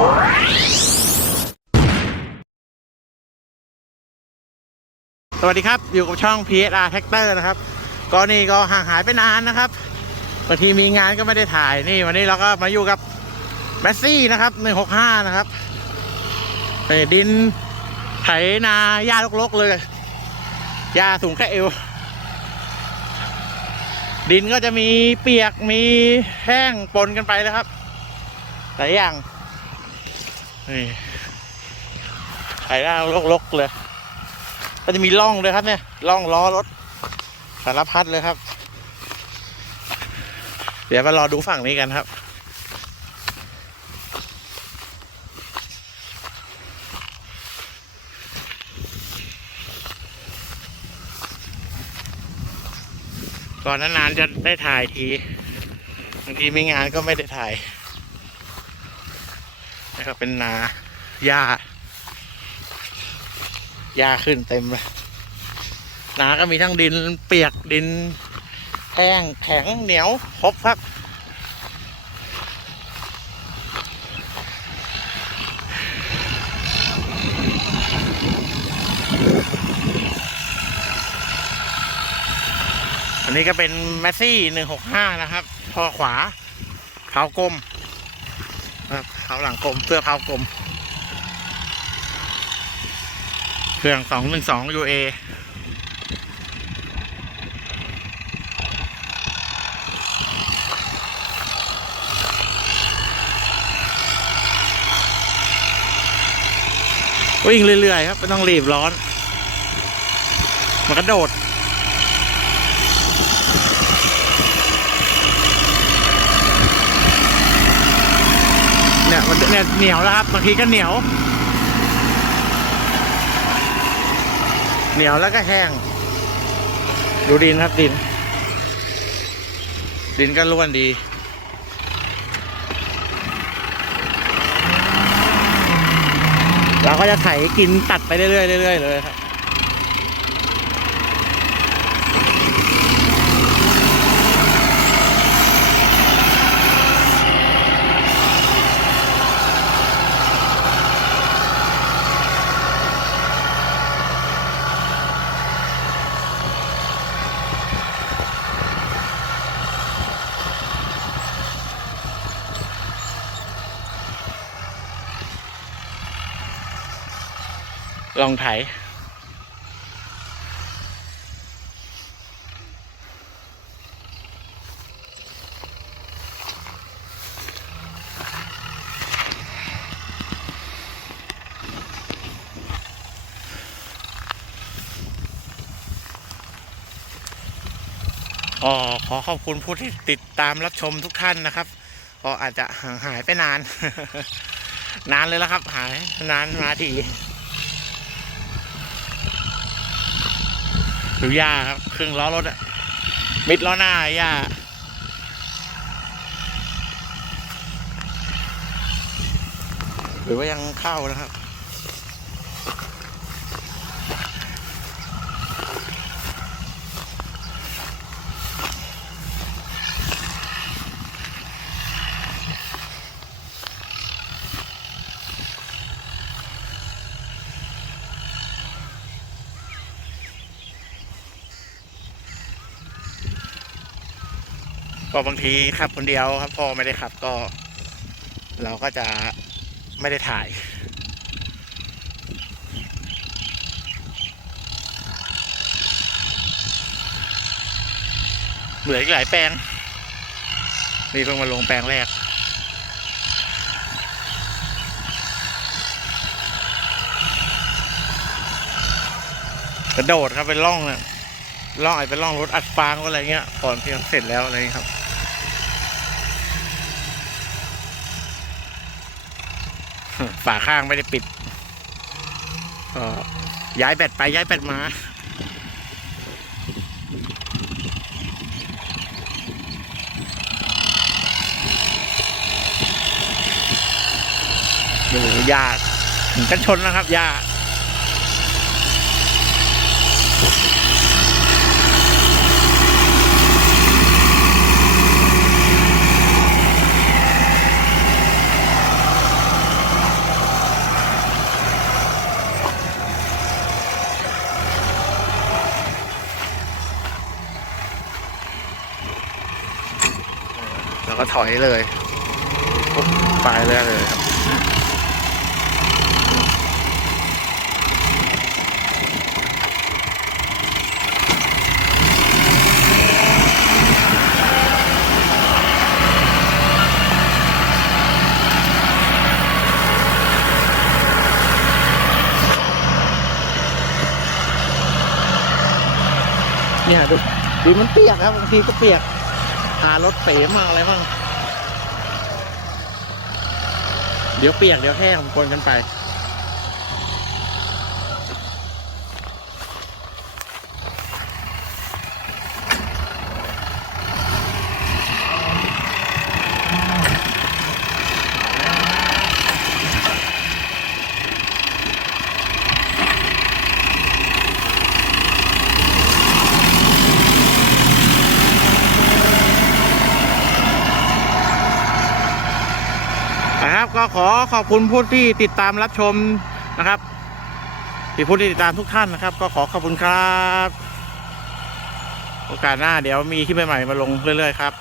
สวัสดีครับ อยู่กับช่อง PSR Tractor นะครับ ก็นี่ก็ห่างหายไปนานนะครับบางทีมีงานก็ไม่ได้ถ่ายนี่ วันนี้เราก็มาอยู่กับแมสซี่นะครับ165นะครับดินไถนาหญ้ารกๆเลยหญ้าสูงแค่เอว ดินก็จะมีเปียกมีแห้งปนกันไปแล้วครับหลายอย่าง นี่ไถหน้ารกๆเลย ก็จะมีร่องเลยครับเนี่ยร่องล้อรถสารพัดเลยครับ เดี๋ยวมารอดูฝั่งนี้กันครับก่อนนานๆจะได้ถ่ายทีบางทีไม่งานก็ไม่ได้ถ่าย นะครับเป็นนาหญ้าหญ้าขึ้นเต็มเลยนาก็มีทั้งดินเปียกดินแห้งแข็งเหนียวครบครับอันนี้ก็เป็นแมสซี่หนึ่งหกห้านะครับ พอขวาเท้ากลม เท้าหลังกลมเสื้อเท้ากลม เครื่องสองหนึ่งสอง UA วิ่งเรื่อยๆครับไม่ต้องรีบร้อน มันกระโดด เนี่ย มันเนี่ยเหนียวแล้วครับบางทีก็เหนียว เหนียวแล้วก็แห้ง ดูดินครับดิน ดินก็ร่วนดีเราก็จะไถกินตัดไปเรื่อยๆเรื่อยๆเลยครับ ลองไถอ๋อขอขอบคุณผู้ที่ติดตามรับชมทุกท่านนะครับ ก็อาจจะห่างหายไปนาน นานเลยแล้วครับ หายนานมาที ดูหญ้าครับ ครึ่งล้อรถอะมิดล้อหน้าหญ้าหรือว่ายังเข้านะครับ ก็บางทีขับคนเดียวครับพอไม่ได้ขับก็ เราก็จะไม่ได้ถ่ายเหลืออีกหลายแปลงนี่เพิ่งมาลงแปลงแรก กระโดดครับเป็นร่องเนี่ยร่องไอ้เป็นร่องรถอัดฟางก็อะไรเงี้ยก่อนที่จะเสร็จแล้วอะไรครับ ฝาข้างไม่ได้ปิดก็ย้ายแบตไปย้ายแบตมา ดูยากถึงกันชนนะครับยาก ถอยเลยปุ๊บไปเลยเลยครับเนี่ยดูดินมันเปียกครับบางทีก็เปียก พารถเป๋มาอะไรบ้าง เดี๋ยวเปียกเดี๋ยวแห้งปนกันไป ก็ขอขอบคุณผู้ที่ติดตามรับชมนะครับที่ผู้ที่ติดตามทุกท่านนะครับ ก็ขอขอบคุณครับ โอกาสหน้าเดี๋ยวมีคลิปใหม่ๆมาลงเรื่อยๆครับ